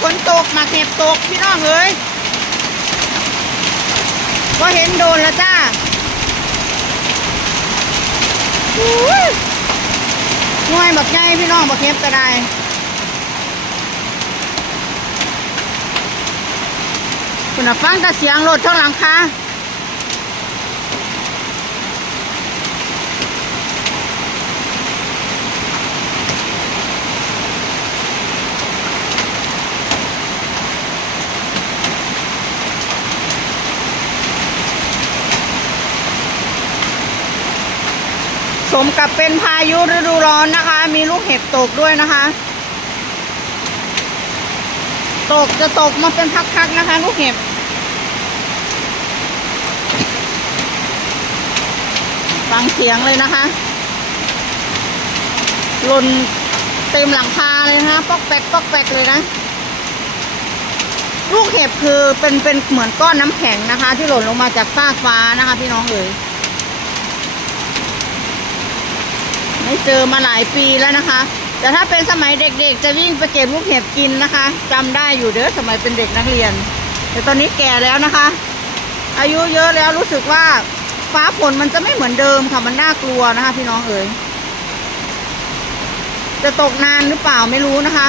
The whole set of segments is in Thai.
ฝนตกมาเก็บตกพี่น้องเอ้ยก็เห็นโดนแล้วจ้าห่วยบักใหญ่พี่น้องบักเก็บก็ได้คุณน่ะฟังแต่เสียงรถทั้งหลังคา มกับเป็นพายุฤดูร้อนนะคะ มีลูกเห็บตกด้วยนะคะ ตกจะตกมาเป็นพักๆนะคะ ลูกเห็บฟังเสียงเลยนะคะหล่นเต็มหลังคาเลยนะคะปอกแปกปอกแปกเลยนะ ลูกเห็บคือเป็นเป็นเหมือนก้อนน้ำแข็งนะคะ ที่หล่นลงมาจากฟากฟ้านะคะ พี่น้องเอ๋ย ไม่เจอมาหลายปีแล้วนะคะ แต่ถ้าเป็นสมัยเด็กๆ จะวิ่งไปเก็บลูกเห็บกินนะคะจำได้อยู่เด้อสมัยเป็นเด็กนักเรียน แต่ตอนนี้แก่แล้วนะคะ อายุเยอะแล้วรู้สึกว่าฟ้าฝนมันจะไม่เหมือนเดิมค่ะมันน่ากลัวนะคะ พี่น้องเอ๋ยจะตกนานหรือเปล่าไม่รู้นะคะ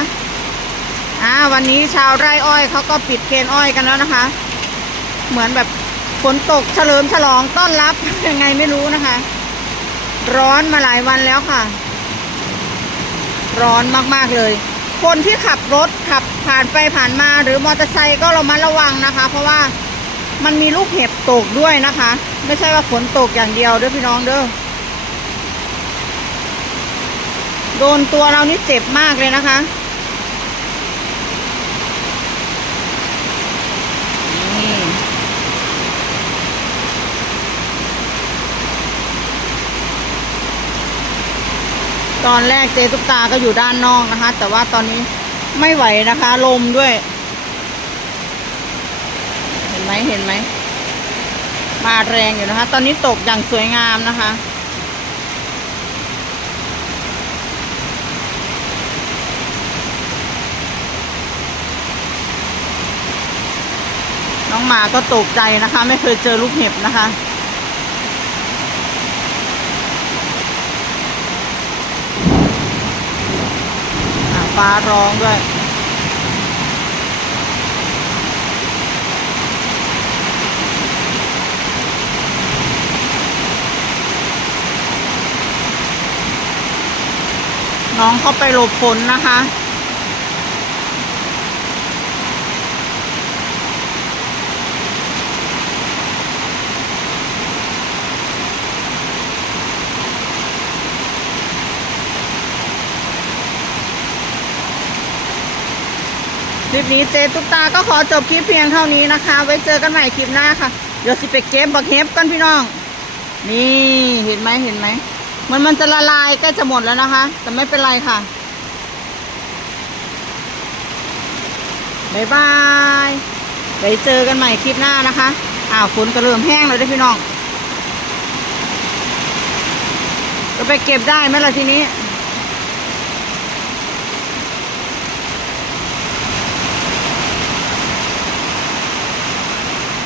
อ่าวันนี้ชาวไร่อ้อยเขาก็ปิดเคนอ้อยกันแล้วนะคะ เหมือนแบบฝนตกเฉลิมฉลองต้อนรับยังไงไม่รู้นะคะ ร้อนมาหลายวันแล้วค่ะ ร้อนมากๆเลย คนที่ขับรถขับผ่านไปผ่านมาหรือมอเตอร์ไซค์ก็เรามาระวังนะคะ เพราะว่ามันมีลูกเห็บตกด้วยนะคะ ไม่ใช่ว่าฝนตกอย่างเดียวเด้อพี่น้องเด้อโดนตัวเรานี่เจ็บมากเลยนะคะนี่ ตอนแรกเจตุกตาก็อยู่ด้านนอกนะคะ แต่ว่าตอนนี้ไม่ไหวนะคะ ลมด้วย เห็นไหมเห็นไหม มาแรงอยู่นะคะ ตอนนี้ตกอย่างสวยงามนะคะ น้องหมาก็ตกใจนะคะ ไม่เคยเจอลูกเห็บนะคะ ฟ้าร้องด้วยน้องเข้าไปหลบฝนนะคะ คลิปนี้เจตุ๊กตาก็ขอจบคลิปเพียงเท่านี้นะคะ ไว้เจอกันใหม่คลิปหน้าค่ะ เดี๋ยวสิไปเก็บบักเฮฟกันพี่น้อง นี่เห็นไหมเห็นไหมมันมันจะละลายใกล้จะหมดแล้วนะคะ แต่ไม่เป็นไรค่ะบ๊ายบายไว้เจอกันใหม่คลิปหน้านะคะอ้าวฝนก็เริ่มแห้งแล้วด้วยพี่น้องจะไปเก็บได้ไหมล่ะทีนี้